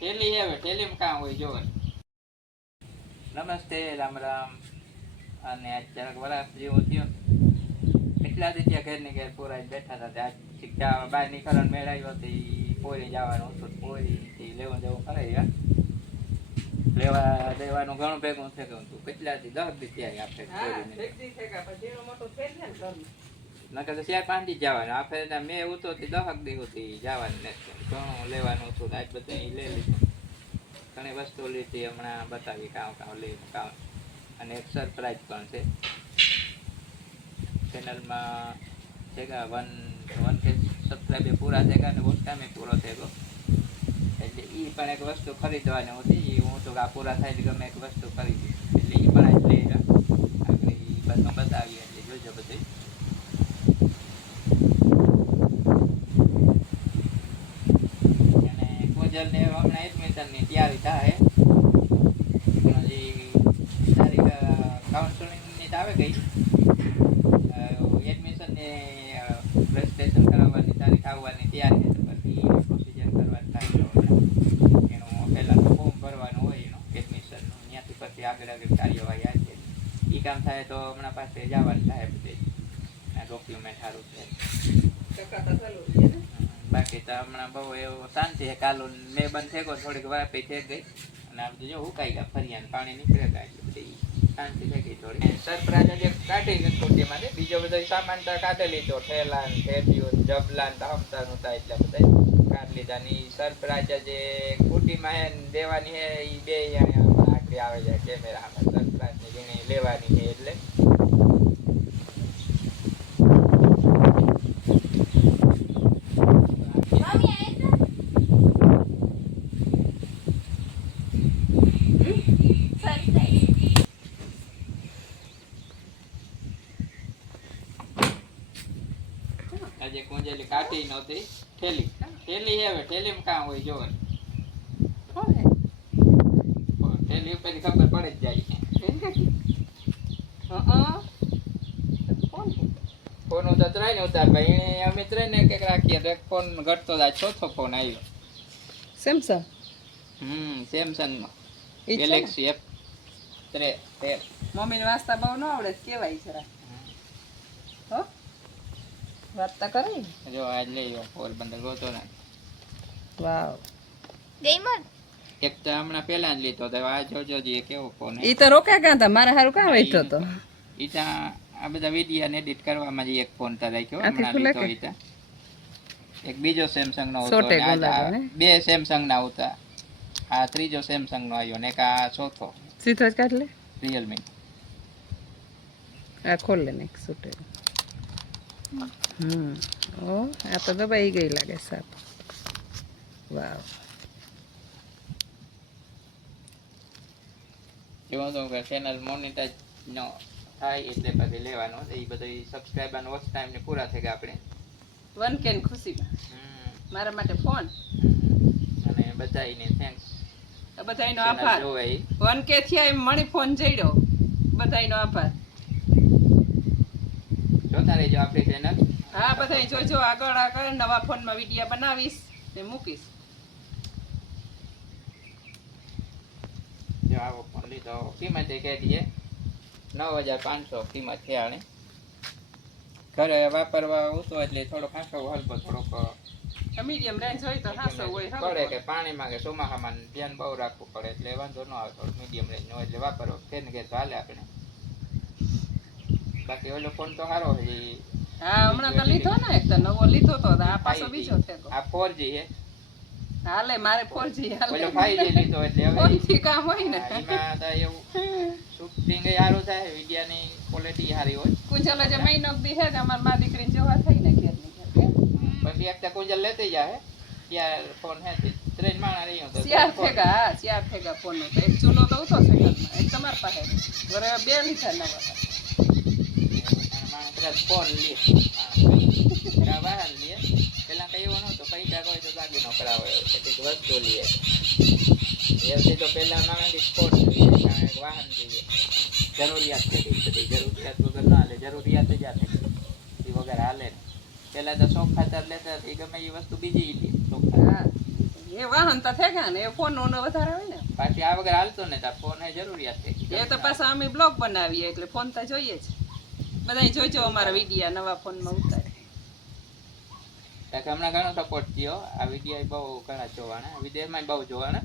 થેલી હવે થેલીમાં કામ હોય જોવે. નમસ્તે રામ રામ. અને અચાનક વરાપ જેવું થયું એટલા દી ત્યાં ઘરની ઘેર પૂરા બેઠા હતા. ત્યાં બહાર નીકળવાનું મેળાવ્યો હતી. પોરી જવાનું હતું. પોરી લેવું જવું કરે લેવા દેવાનું ઘણું ભેગું થઈ ગયું હતું. કેટલાથી 10 દી ત્યાં આપણે નકર તો 4-5 દી જવાનું. આપણે મેં એવું તો 10 દી સુધી જવાનું નથી. ઘણું લેવાનું હતું. આજ બધું લઈ લીધું. ઘણી વસ્તુ લીધી. હમણાં બતાવી કામ લઈ કામ. અને એક સરપ્રાઈઝ પણ છે. ચેનલમાં છે કે 1K સબસ્ક્રાઈબર પૂરા થઈ ગયા અને બહુ ટાઈમે પૂરો થઈ ગયો. એટલે એ પણ એક વસ્તુ ખરીદવાની હતી. હું તો આ પૂરા થાય એટલે ગમે એક વસ્તુ ખરીદી. એટલે એ પણ આજ લઈ આગળ એ બધું બતાવીએ. એટલે જોજો બધું. અને કોજલને હમણાં એડમિશનની તૈયારી થાય. કાઉન્સેલિંગની તો આવે ગઈ. એડમિશનની રજિસ્ટ્રેશન કરાવવાની તારીખ આવવાની તૈયારી છે. પછી પ્રોસિજર કરવાની થાય. એનું પહેલાં ફોર્મ ભરવાનું હોય એનું એડમિશનનું. ત્યાંથી પછી આગળ કાર્યવાહી આવી. એ કામ થાય તો હમણાં પાસે જવાનું થાય બધે. ડોક્યુમેન્ટ સારું છે. બાકી તો હમણાં બહુ એવું શાંતિ છે. કાલો મેં બંધ થઈ ગયો. થોડીક વાપી થઈ ગઈ. અને આ બધું જો ઉકાઈ ગયા ફરિયાને પાણી નીકળે ગયા. એટલે બધી શાંતિ થઈ ગઈ થોડી. સરપ્રાઈઝ જે કાઢી સ્કૂટીમાંથી બીજો બધો સામાન તો કાઢી લીધો. ઠેલા ને થેલીઓ જબલા ને હમતાનું હતા. એટલે બધા કાઢી લીધા. ને સરપ્રાઈઝ જે સ્કૂટીમાં હે દેવાની હે એ બે આગળ આવે જાય કેમેરા સરપ્રાઈઝ ને જેને લેવાની છે એટલે આજે કુંજલી કાઢી નહોતી. થેલી હવે થેલીમાં કામ હોય જોવે. થેલી ઉપર ખબર પડે જ જાય. ફોન ઉતાર ને ઉતાર ભાઈ. એને અમે ત્રણ કંઈક રાખીએ તો એક ફોન ઘટતો જાય. ચોથો ફોન આવ્યો સેમસંગ. સેમસંગનો Galaxy F13. મમ્મીને વાંચતા બહુ ન આવડે કેવાય જરા. હો વાંચતા કરે જો આજ લઈ ગયો પોરબંદર ગોતો ને. વાવ ગેમર એક તો હમણાં પહેલા જ લીધો તો આ જોજો જી કેવો ફોન. ઈ તો રોકા કાં તા મારા હારું કાં વેઠતો તો. ઈ ત્યાં આ બધા વિડિયો ને એડિટ કરવામાં જ એક ફોન તા રાખ્યો. હમણાં લીધો ઈ તા. એક બીજો સેમસંગ નો હતો. બે સેમસંગ ના હતા. આ ત્રીજો સેમસંગ નો આવ્યો ને એક આ ચોથો. સીધો જ કાઢ લે. રિયલમી. આ ખોલ લે ને એક સુટે. ઓ આ તો દબાઈ ગઈ લાગે સાપ. વાવ જો તો કે ચેનલ મોનેટાઇઝ નો થાય એટલે પછી લેવાનો. એ બધા સબસ્ક્રાઇબર નો વોચ ટાઈમ ને પૂરા થઈ ગયા આપણે 1K ની ખુશીમાં. મારા માટે ફોન અને બધાઈને થેન્ક્સ. બધાયનો આભાર. 1K થયા એમ મણી ફોન જઈડો. બધાયનો આભાર. જોતા રહેજો આપણી ચેનલ. હા બધાય જોજો. આગળ નવા ફોનમાં વિડિયો બનાવીશ ને મૂકીશ. જો આવો ફોન લીધો. કિંમત કહી દઈએ 9500 કિંમત છે. આને ઘરે વાપરવા ઉતો એટલે થોડો ખાસો હલકો થોડોક મીડિયમ રેન્જ હોય તો ખાસો હોય. પડે કે પાણીમાં કે ચોમાસામાં ધ્યાન બહુ રાખવું પડે એટલે વાંધો ન આવે. થોડું મીડિયમ રેન્જ નો એટલે વાપરવો ફેન કે ચાલે આપણે. બાકી ઓલો ફોન તો સારો છે. હા હમણાં તો લીધો ને એક તો નવો લીધો તો આ પાછો બીજો થયો. આ 4G છે. હાલે મારે 4G હાલે. ઓલો 5G લીધો એટલે હવે 4G કામ હોય ને. એમાં તો એવું શૂટિંગ એ સારું થાય. વિડિયાની ક્વોલિટી સારી હોય. કુંજલ જે મહિનો દી હે અમાર માં દીકરીને જોવા થઈ ને ઘેર ની ઘેર. પછી એક કુંજલ લેતી જાય ત્યાં ફોન હે 3 માણા રહ્યો તો ચાર ફેગા ફોન તો એક ચૂલો તો ઉતો સેકન્ડમાં. એક તમાર પાસે ઘરે બે લીધા નવા. ફોન લે વાહન લે. પેલા કઈ એવું નતું. પૈસા હોય તો ગાડી નો કરાવો કેટલીક વસ્તુ લે. એથી તો પેલા માણસ ફોન જોઈએ વાહન જોઈએ. જરૂરિયાત છે. બધી જરૂરિયાત વગર ના હાલે. જરૂરિયાત જ આપે એ વગર હાલે. પેલા તો શોખ ખાતર લેતા ગમે એ વસ્તુ બીજી લે. શોખ હા એ વાહન તો થઈ ગયા ને એ ફોન નો વધારે હોય ને પાછી આ વગર હાલતો ને તો ફોન એ જરૂરિયાત થઈ ગઈ. એ તો પાછા અમે બ્લોગ બનાવીએ એટલે ફોન તો જોઈએ જ બધા જોઈજો અમારા વિડીયા નવા ફોનમાં ઉતારે હમણાં ઘણો સપોર્ટ થયો આ વિડીયો બહુ ઘણા જોવાના વિદેશમાં બહુ જોવાના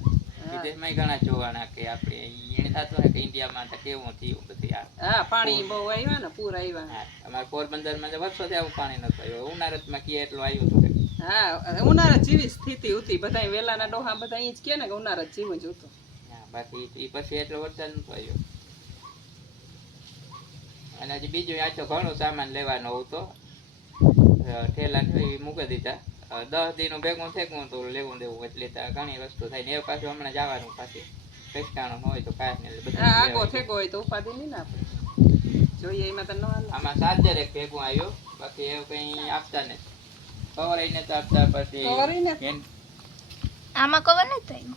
વિદેશમાં ઘણા જોવાના કે આપણે એને થતું ને કે ઇન્ડિયામાં તો કેવું થયું બધું યાર. હા પાણી બહુ આવ્યા ને પૂર આવ્યા હા, અમારે પોરબંદરમાં તો વર્ષોથી આવું પાણી નતું આવ્યું ઉનાળામાં કીએ એટલું આવ્યું હતું. હા ઉનાળા જેવી સ્થિતિ હતી બધા વેલાના ડોહા બધા અહીં જ કે ને કે ઉનાળા જેવું જ હતું. હા બાકી એ પછી એટલો વરસાદ નતો આવ્યો. અને હજી બીજું આચો ઘણો સામાન લેવાનો હતો ઠેલા મૂકી દીધા 10 દિનો ભેગું થેકું તો લેવું દેવું એટલે ઘણી વસ્તુ થાય ને એ પાછું હમણાં જવાનું પાછી ફેસકાણું હોય તો કાંઈ ને હા આગો થેકો હોય તો ઉપાધિ નહીં ને આપણે જોઈએ એમાં તો ન હાલે. આમાં ચાર્જર એક ભેગું આવ્યો બાકી એવું કઈ આપતા ને કવર આઈને તો આપતા પછી આમાં કવર નથી થયું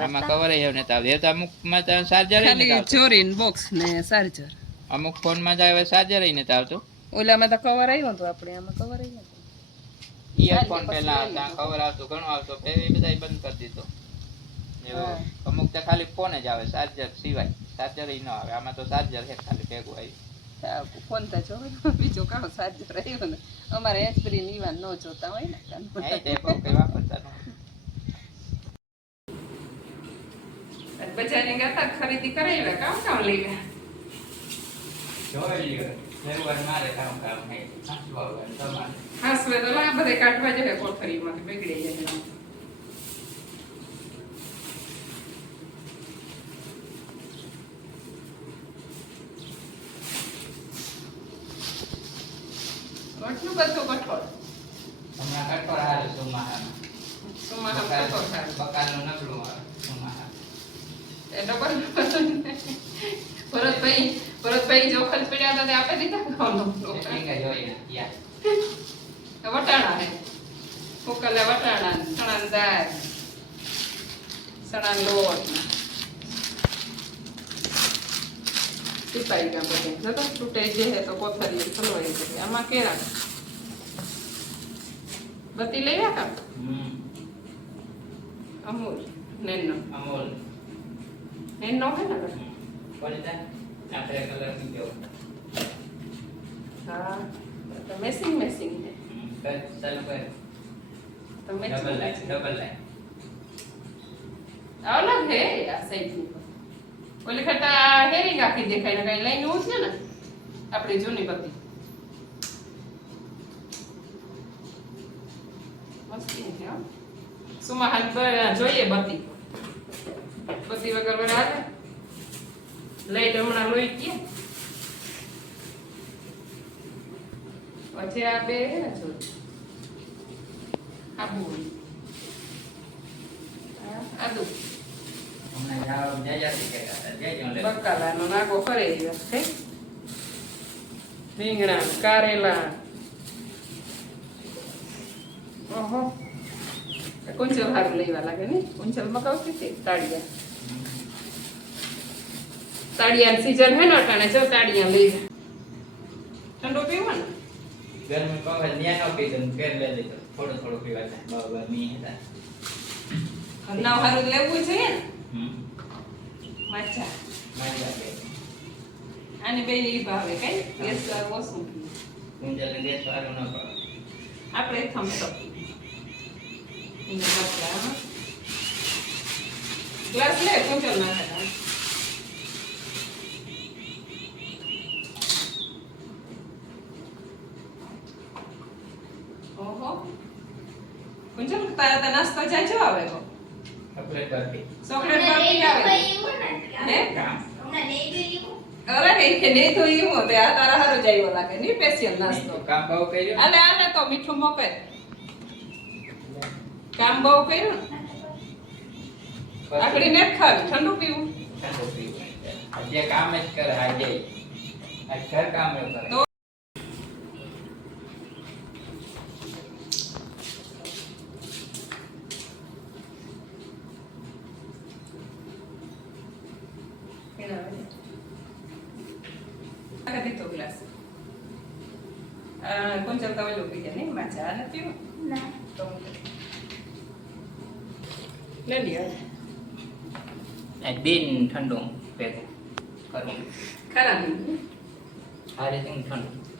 આમાં કવર આવ્યો ને તો આવે તો અમુકમાં તો ચાર્જર ખાલી ચોરીન બોક્સ ને ચાર્જર અમુક ફોનમાં તો હવે ચાર્જર આઈને તો આવતું ઓલામાં તો કવર આવ્યું હતું આપણે આમાં કવર આવ્યું હતું ઇયરફોન પહેલા આવતા કવર આવતો ઘણો આવતો ફેર બધા બંધ કરી દીધો અમુક તો ખાલી ફોન જ આવે ચાર્જર સિવાય ચાર્જર ન આવે આમાં તો ચાર્જર છે ખાલી ભેગું આવ્યું ફોન તો જો બીજો કાળો ચાર્જર આવ્યો ને અમારે એસપ્રી નીવાન ન જોતા હોય ને વાપરતા બજારની ગાતા ખરીદી કરાવ્યા કામ કામ લઈ ગયા જોઈ લ્યો જરૂર મારે કામ હે તમારે હાસવે તો લા બધે કાઢવા જાય કોઠરીમાં બગડી જાય એટલું બધું કઠોળ હમણાં કઠોળ હારે સુમાહામાં બકાલનું નબળું આવે સુમાહા એ ડબલ ભરતભાઈ જો ખર્ચ પડ્યા હતા તે આપી દીધા વટાણા હે ફોકલે વટાણા ચણા દાળ ચણા લોટ ટીપાઈ ગયા બધે જો તો તૂટાઈ જાય તો કોથળી ખલવાઈ જાય આમાં કેરા બત્તી લઈ ગયા કામ અમૂલ નેનો નેનો હે ને આપણે કલર ની હા તો મેસિંગ હે ચાલુ કર તો ડબલ લાઈન અલગ હે આ સાઈડ ની ઓલી ખટા હેરિંગ આખી દેખાય ને કઈ લાઈન નું છે ને આપણી જૂની બત્તી મસ્તી છે હો સુમા હાથ જોઈએ બત્તી વગર હાલે લાઈટ હમણાં લોહી ગયા પછી આ બે હે ને જો આબુ આદુ હમણાં જાવ જયાથી કે બકાલાનો નાગો કરે છે રીંગણા કારેલા ઓહો કુંચલ હારું લેવા લાગે ને કુંચલ મગાવતી હતી તાડિયા સીઝન હે ને અટાણે જો તાડિયા લઈ જા ઠંડો પીવો ને ગરમી પંખા ન્યા નો પીધું ફેર લઈ લીધો થોડું થોડું પીવા થાય બહુ ગરમી હતા નવ હારું લેવું જોઈએ ને મચ્છા આની બે ઈ ભાવે કઈ ગેસ ઓછું કુંજલ ને દેશ વાળું ન ભાવે આપણે થમ્સ અપ ગ્લાસ લે કુંચલ ના થાય ઓહો કુંચલ તારા નાસ્તો જાય જો આવે તો ચોકલેટ બરફી ચોકલેટ બરફી આવે હે કામ અરે નહીં તો ઈ હું તે આ તારા હારું જાય લાગે ની સ્પેશિયલ નાસ્તો કામ બહુ કર્યું આને તો મીઠું મોકે કામ બહુ કર્યું આકડી ને ખાવી ઠંડુ પીવું ઠંડુ પીવું જે કામ જ કરે આજે આ ઘર કામ એવું કરે તો દીધો ગ્લાસ કોણ ચાલતા હોય લોકો પી જાય નહીં માછા નથી પીવું ના તો લઈ લ્યો આ દિન ઠંડુ ભેગું કરવું ખરા નહીં આ રીતે ઠંડુ